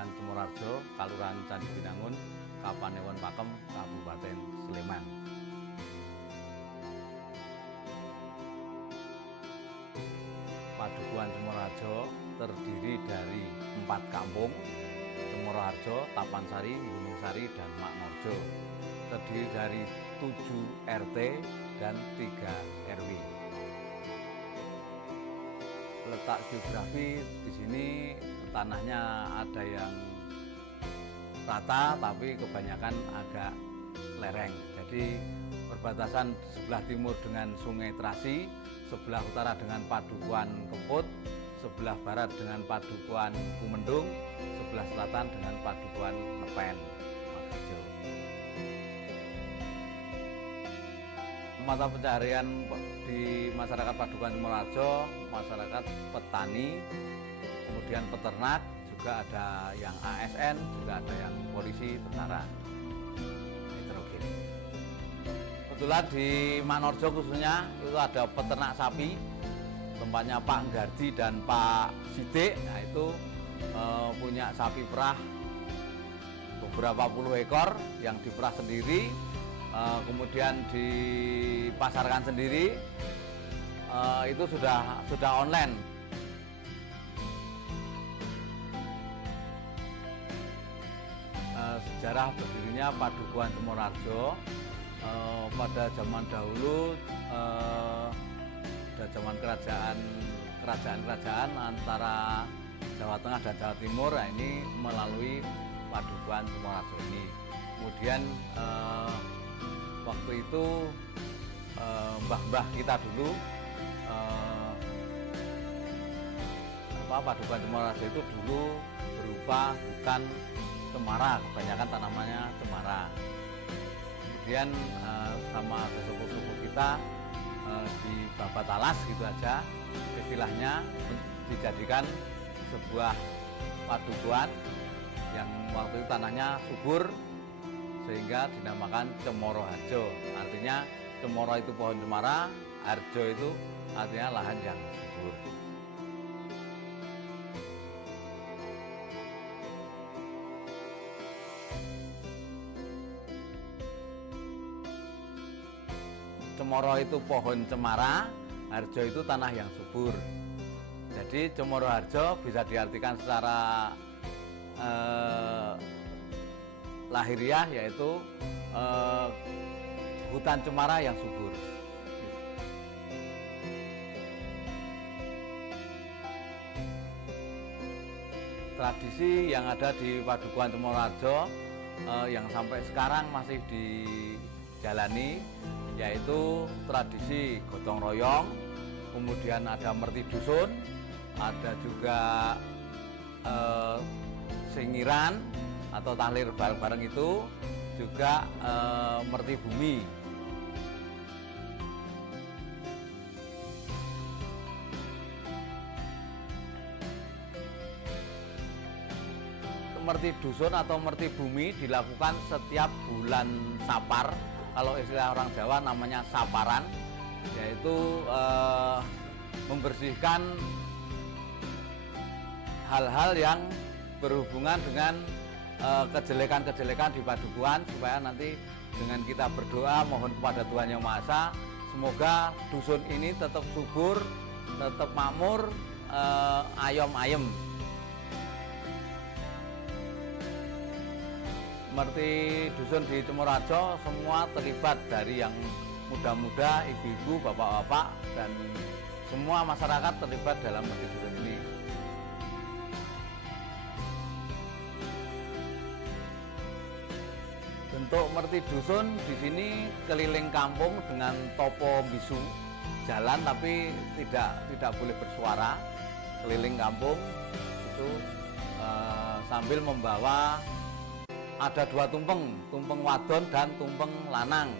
Padukuhan Cemoroharjo, Kalurahan Candi Binangun, Kapanewon Pakem, Kabupaten Sleman. Padukuhan Cemoroharjo terdiri dari 4 kampung, Cemoroharjo, Tapansari, Gunungsari, dan Maknorjo. Terdiri dari 7 RT dan 3 RW. Letak geografi di sini tanahnya ada yang rata tapi kebanyakan agak lereng. Jadi perbatasan sebelah timur dengan Sungai Terasi, sebelah utara dengan Padukuhan Kemput, sebelah barat dengan Padukuhan Kumendung, sebelah selatan dengan Padukuhan Nepen. Mata pencaharian di masyarakat Padukuhan Cemoroharjo, masyarakat petani, kemudian peternak, juga ada yang ASN, juga ada yang polisi, tentara, heterogen. Kebetulan di Maknorjo khususnya itu ada peternak sapi, tempatnya Pak Nggardi dan Pak Sidik. Nah itu punya sapi perah beberapa puluh ekor yang diperah sendiri. Kemudian dipasarkan sendiri, itu sudah online. Sejarah berdirinya Padukuhan Cemoroharjo pada zaman dahulu, pada zaman kerajaan antara Jawa Tengah dan Jawa Timur, nah ini melalui Padukuhan Cemoroharjo ini. Kemudian waktu itu mbah-mbah kita dulu, Padukuhan Cemoroharjo itu dulu berupa hutan cemara, kebanyakan tanamannya cemara. Kemudian sama sesepuh-sepuh kita dibabat alas gitu aja, istilahnya dijadikan sebuah padukuhan yang waktu itu tanahnya subur, sehingga dinamakan Cemoroharjo. Artinya Cemoro itu pohon cemara, harjo itu artinya lahan yang subur. Cemoro itu pohon cemara, harjo itu tanah yang subur. Jadi Cemoroharjo bisa diartikan secara lahiriah, yaitu hutan cemara yang subur. Tradisi yang ada di Padukuhan Cemoroharjo yang sampai sekarang masih dijalani, yaitu tradisi gotong royong, kemudian ada merti dusun, ada juga singiran atau tahlir bareng-bareng, itu juga merti bumi. Merti dusun atau merti bumi dilakukan setiap bulan Sapar. Kalau istilah orang Jawa namanya saparan, yaitu membersihkan hal-hal yang berhubungan dengan kejelekan-kejelekan di padukuhan, supaya nanti dengan kita berdoa mohon kepada Tuhan Yang Maha Esa, semoga dusun ini tetap subur, tetap makmur, ayom-ayem. Merti dusun di Cemoroharjo semua terlibat, dari yang muda-muda, ibu-ibu, bapak-bapak, dan semua masyarakat terlibat dalam merti dusun ini. Bentuk merti dusun di sini keliling kampung dengan topo bisu, jalan tapi tidak boleh bersuara, keliling kampung itu sambil membawa, ada 2 tumpeng, tumpeng wadon dan tumpeng lanang.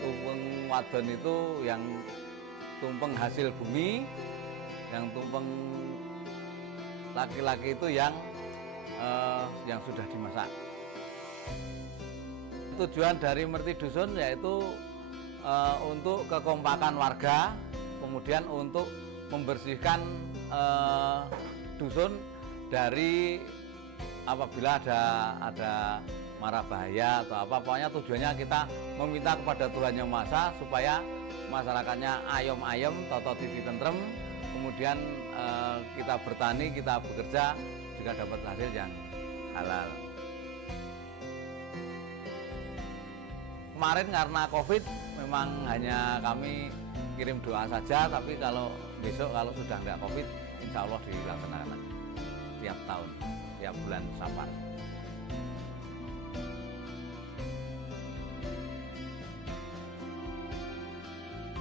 Tumpeng wadon itu yang tumpeng hasil bumi, yang tumpeng laki-laki itu yang sudah dimasak. Tujuan dari merti dusun yaitu untuk kekompakan warga, kemudian untuk membersihkan dusun dari apabila ada mara bahaya atau apa, pokoknya tujuannya kita meminta kepada Tuhan Yang Maha Esa supaya masyarakatnya ayem-ayem, toto titi tentrem, kemudian kita bertani, kita bekerja juga dapat hasil yang halal. Kemarin karena COVID memang hanya kami kirim doa saja, tapi kalau besok kalau sudah nggak COVID, insya Allah dilaksanakan lagi tiap tahun, tiap bulan Safar.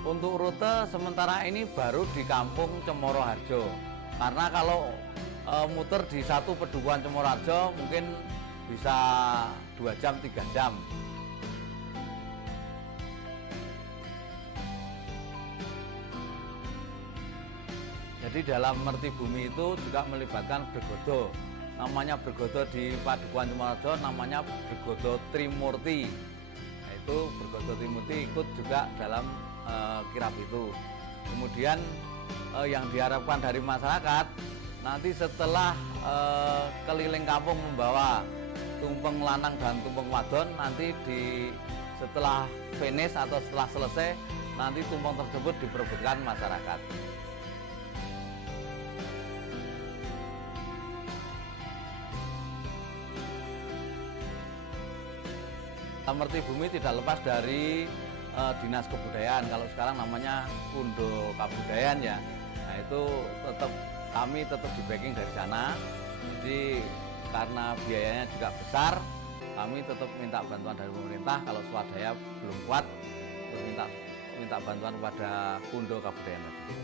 Untuk rute sementara ini baru di Kampung Cemoro Harjo, karena kalau muter di satu pedukuhan Cemoro Harjo mungkin bisa 2 jam 3 jam. Jadi dalam Merti Bumi itu juga melibatkan Bergodo. Namanya Bergodo di Padukuhan Cemoro Harjo namanya Bergodo Trimurti. Nah, itu Bergodo Trimurti ikut juga dalam kirap itu. Kemudian yang diharapkan dari masyarakat nanti setelah keliling kampung membawa tumpeng lanang dan tumpeng wadon, nanti setelah finish atau setelah selesai nanti tumpeng tersebut diperebutkan masyarakat. Merti Bumi tidak lepas dari Dinas Kebudayaan, kalau sekarang namanya Kundo Kabudayaan ya. Nah itu kami tetap di backing dari sana. Jadi karena biayanya juga besar, kami tetap minta bantuan dari pemerintah. Kalau swadaya belum kuat, terus minta bantuan kepada Kundo Kabudayaan tadi.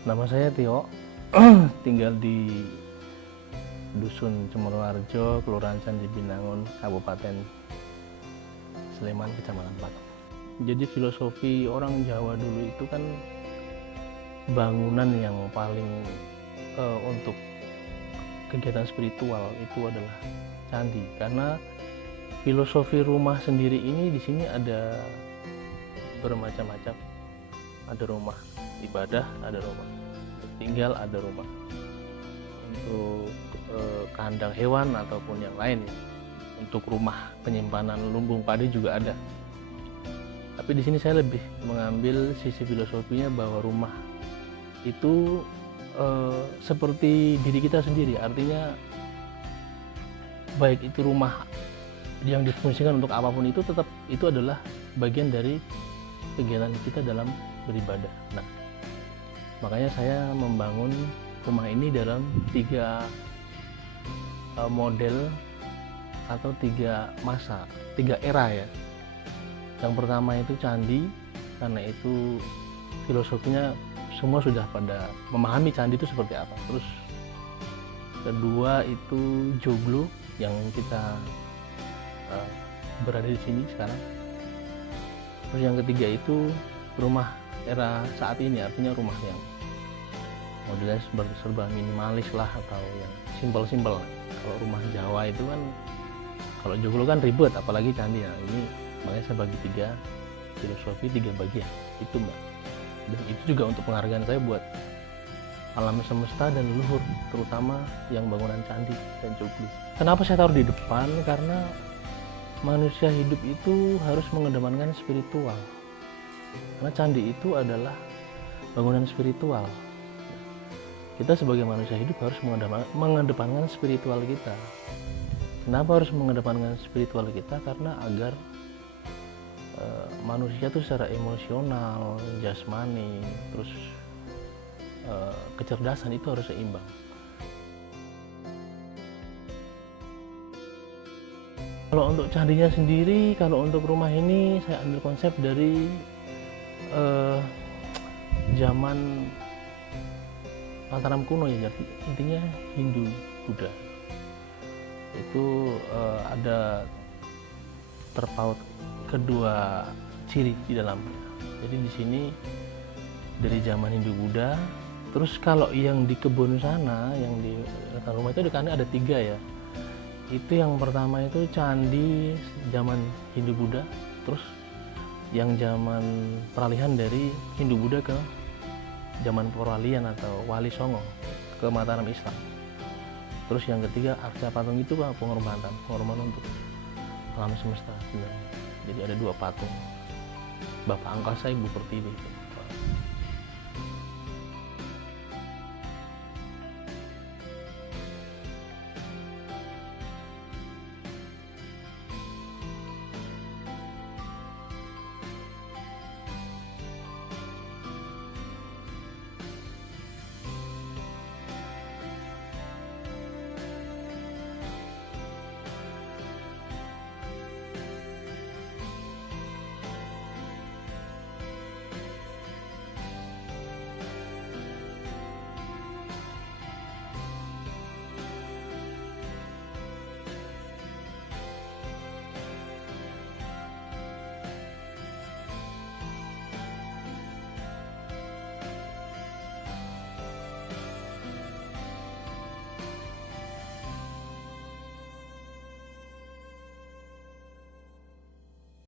Nama saya Tio, tinggal di Dusun Cemoro Harjo, Kelurahan Candi Binangun, Kabupaten Sleman, Kecamatan Patok. Jadi filosofi orang Jawa dulu itu kan bangunan yang paling untuk kegiatan spiritual itu adalah candi, karena filosofi rumah sendiri ini di sini ada bermacam-macam. Ada rumah ibadah, ada rumah tinggal, ada rumah untuk kandang hewan ataupun yang lain. Untuk rumah penyimpanan lumbung padi juga ada. Tapi di sini saya lebih mengambil sisi filosofinya bahwa rumah itu seperti diri kita sendiri. Artinya baik itu rumah yang difungsikan untuk apapun itu, tetap itu adalah bagian dari kegiatan kita dalam beribadah. Nah, makanya saya membangun rumah ini dalam 3 model atau 3 masa, 3 era ya. Yang pertama itu candi, karena itu filosofinya semua sudah pada memahami candi itu seperti apa. Terus kedua itu joglo yang kita berada di sini sekarang. Terus yang ketiga itu rumah era saat ini, artinya rumah yang modelnya serba minimalis lah, atau yang simpel-simpel. Kalau rumah Jawa itu kan, kalau joglo kan ribet, apalagi candi. Nah, ini makanya saya bagi 3 filosofi, 3 bagian itu Mbak. Dan itu juga untuk penghargaan saya buat alam semesta dan leluhur, terutama yang bangunan candi dan joglo. Kenapa saya taruh di depan? Karena manusia hidup itu harus mengedepankan spiritual. Karena candi itu adalah bangunan spiritual. Kita sebagai manusia hidup harus mengedepankan spiritual kita. Kenapa harus mengedepankan spiritual kita? Karena agar manusia itu secara emosional, jasmani, terus kecerdasan itu harus seimbang. Kalau untuk candinya sendiri, kalau untuk rumah ini saya ambil konsep dari zaman Mataram kuno ya, jadi intinya Hindu Buddha itu ada terpaut kedua ciri di dalamnya. Jadi di sini dari zaman Hindu Buddha. Terus kalau yang di kebun sana, yang di rumah itu ada 3 ya. Itu yang pertama itu candi zaman Hindu-Buddha, terus yang zaman peralihan dari Hindu-Buddha ke zaman peralihan atau Wali Songo ke Mataram Islam. Terus yang ketiga arca patung itu penghormatan untuk alam semesta sebenarnya. Jadi ada 2 patung, Bapak Angkasa, Ibu Pertiwi.